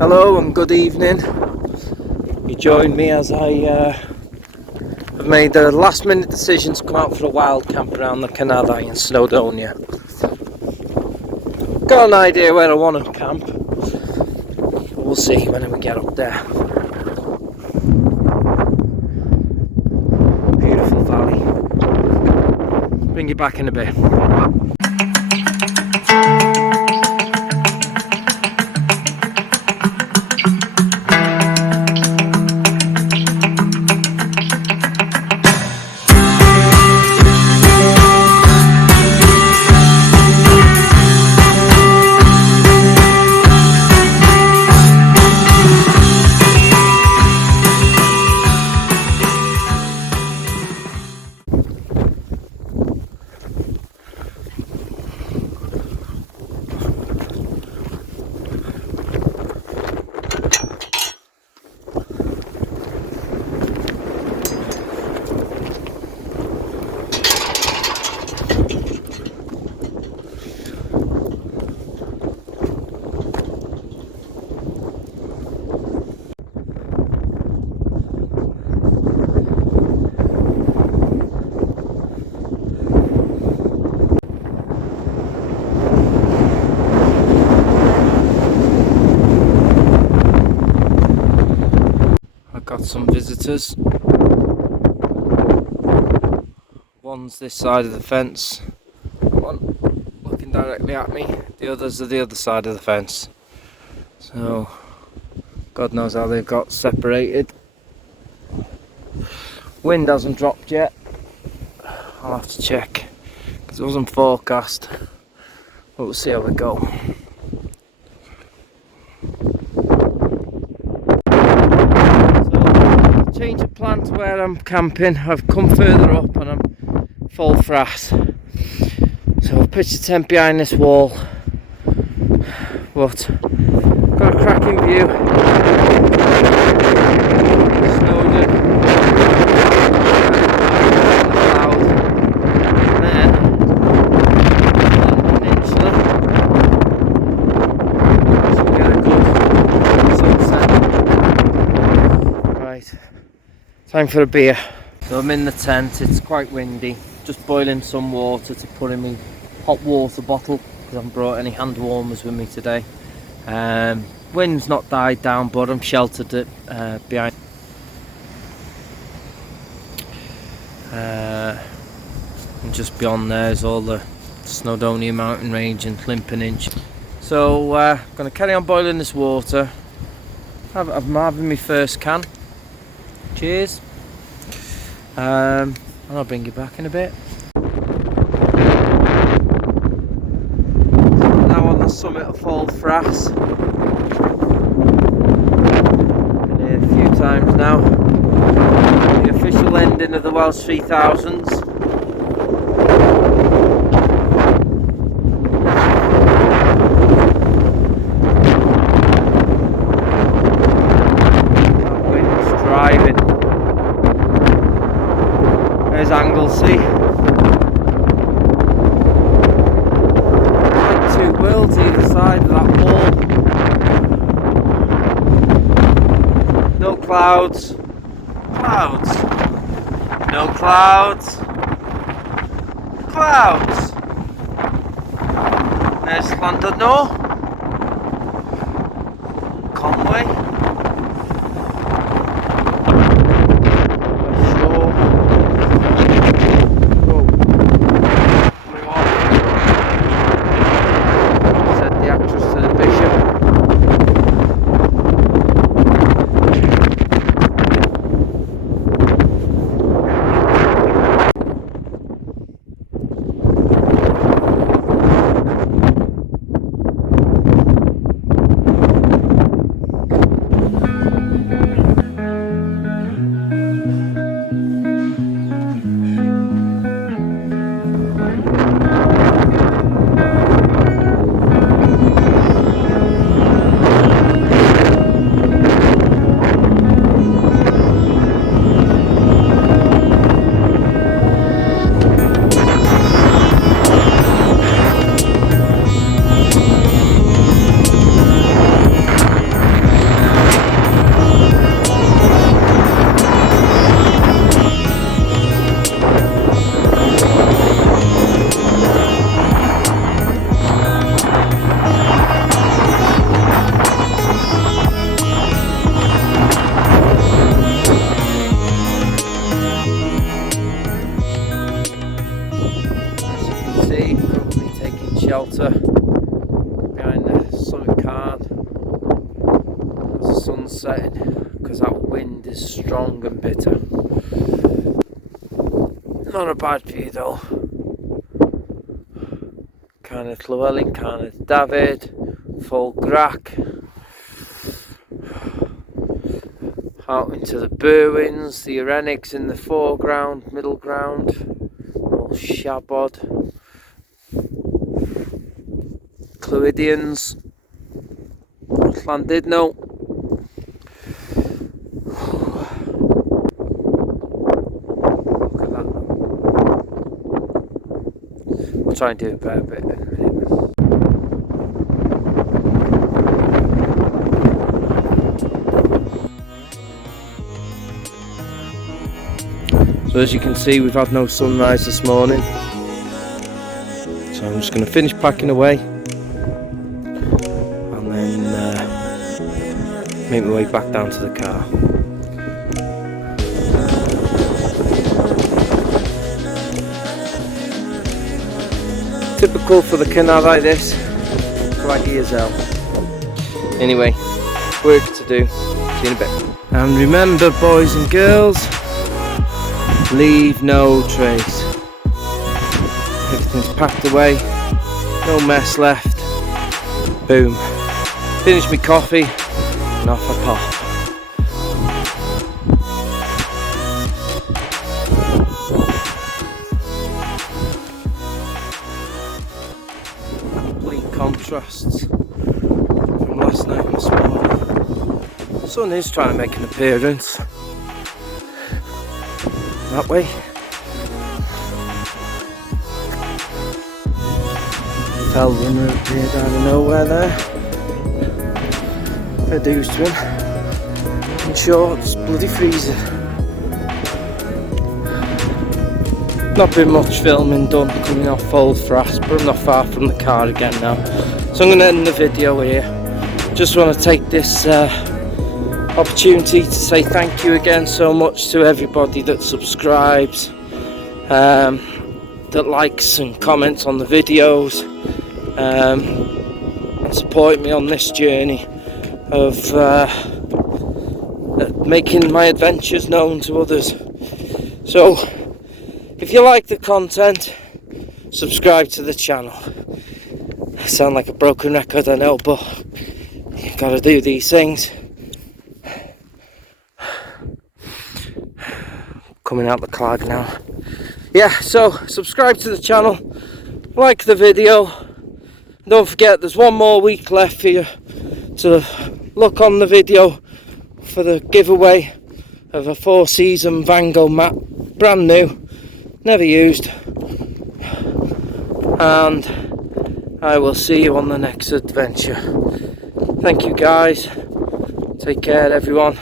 Hello and good evening. You join me as I have made the last minute decision to come out for a wild camp around the Naturehike in Snowdonia. Got an idea where I want to camp, but we'll see when we get up there. Beautiful valley. Bring you back in a bit. Got some visitors. One's this side of the fence, one looking directly at me, the others are the other side of the fence. So God knows how they've got separated. Wind hasn't dropped yet. I'll have to check because it wasn't forecast, but we'll see how we go. Change of plan to where I'm camping. I've come further up and I'm full Fras. So I've pitched a tent behind this wall. But got a cracking view. Snowdon. Cloud. And then peninsula. So we get a good sunset. Right. Time for a beer. So I'm in the tent, it's quite windy, just boiling some water to put in my hot water bottle because I haven't brought any hand warmers with me today. Wind's not died down, but I'm sheltered behind. And just beyond there is all the Snowdonia mountain range and Inch. So I'm going to carry on boiling this water. I'm having my first can. Cheers. And I'll bring you back in a bit. So now on the summit of Foel, Fras. Been here a few times now. The official ending of the Welsh 3000s. That wind's driving. There's Anglesey. Like two worlds either side of that wall. No clouds. Clouds. No clouds. Clouds. There's Snowdonia. Conway. sun's setting because that wind is strong and bitter. Not a bad view though. Carnet Llewellyn, Carnet David, Foel Grac. Out into the Berwins, the Eurenics in the foreground, middle ground, old Shabod, Clwydians, Llandudno. Look at that. We'll try and do a better bit in a minute. So as you can see, we've had no sunrise this morning, so I'm just going to finish packing away and then make my way back down to the car. Typical for the canal like this, craggy as hell. Anyway, work to do, see you in a bit. And remember, boys and girls, leave no trace. Everything's packed away, no mess left. Boom. Finish my coffee and off I pop. Complete contrasts from last night and this morning. The sun is trying to make an appearance. That way. Fell runner appeared out of nowhere there. Fair dues to him. In shorts, bloody freezing. Not been much filming done coming off Foel Fras, but I'm not far from the car again now. So I'm going to end the video here. Just want to take this opportunity to say thank you again so much to everybody that subscribes, that likes and comments on the videos, and support me on this journey of making my adventures known to others. So if you like the content, subscribe to the channel. I sound like a broken record, I know, but you've got to do these things. Coming out the clag now. Yeah, so subscribe to the channel, like the video. Don't forget, there's one more week left for you to look on the video for the giveaway of a 4-season Vango mat, brand new, never used. And I will see you on the next adventure. Thank you guys. Take care everyone.